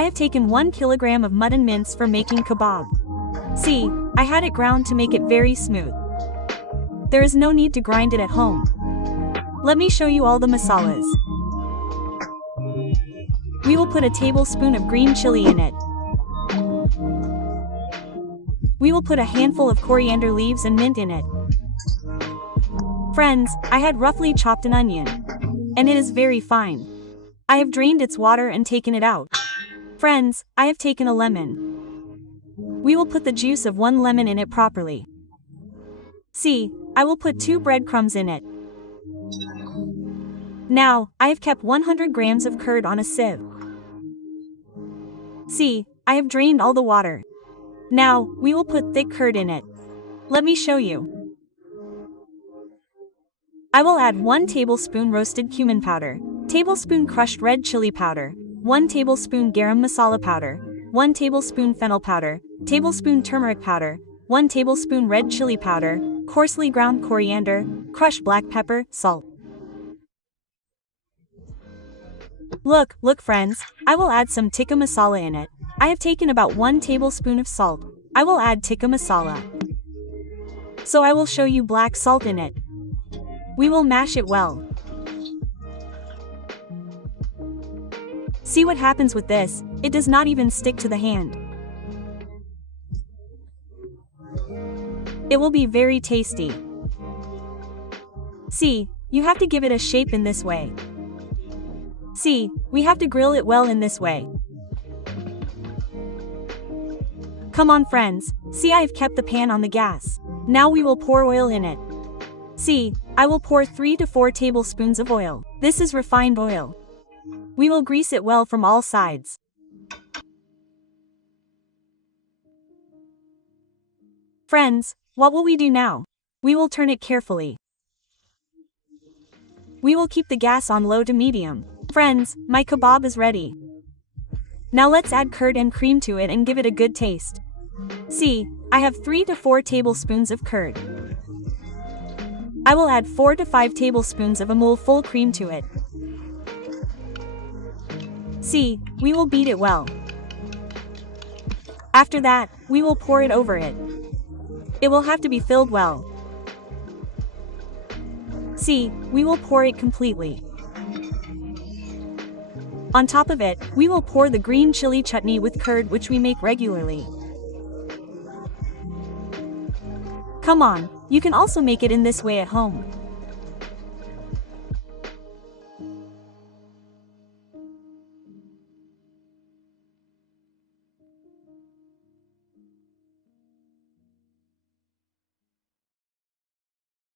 I have taken 1 kilogram of mutton mince for making kebab. See, I had it ground to make it very smooth. There is no need to grind it at home. Let me show you all the masalas. We will put a tablespoon of green chili in it. We will put a handful of coriander leaves and mint in it. Friends, I had roughly chopped an onion. And it is very fine. I have drained its water and taken it out. Friends, I have taken a lemon. We will put the juice of 1 lemon in it properly. See, I will put 2 breadcrumbs in it. Now, I have kept 100 grams of curd on a sieve. See, I have drained all the water. Now, we will put thick curd in it. Let me show you. I will add 1 tablespoon roasted cumin powder, tablespoon crushed red chili powder, 1 tablespoon garam masala powder, 1 tablespoon fennel powder, tablespoon turmeric powder, 1 tablespoon red chili powder, coarsely ground coriander, crushed black pepper, salt. Look friends, I will add some tikka masala in it. I have taken about 1 tablespoon of salt. I will add tikka masala. So I will show you black salt in it. We will mash it well. See what happens with this, it does not even stick to the hand. It will be very tasty. See, you have to give it a shape in this way. See, we have to grill it well in this way. Come on friends, see I have kept the pan on the gas. Now we will pour oil in it. See, I will pour 3 to 4 tablespoons of oil. This is refined oil. We will grease it well from all sides. Friends, what will we do now? We will turn it carefully. We will keep the gas on low to medium. Friends, my kebab is ready. Now let's add curd and cream to it and give it a good taste. See, I have 3 to 4 tablespoons of curd. I will add 4 to 5 tablespoons of Amul full cream to it. See, we will beat it well. After that, we will pour it over it. It will have to be filled well. See, we will pour it completely. On top of it, we will pour the green chili chutney with curd which we make regularly. Come on, you can also make it in this way at home.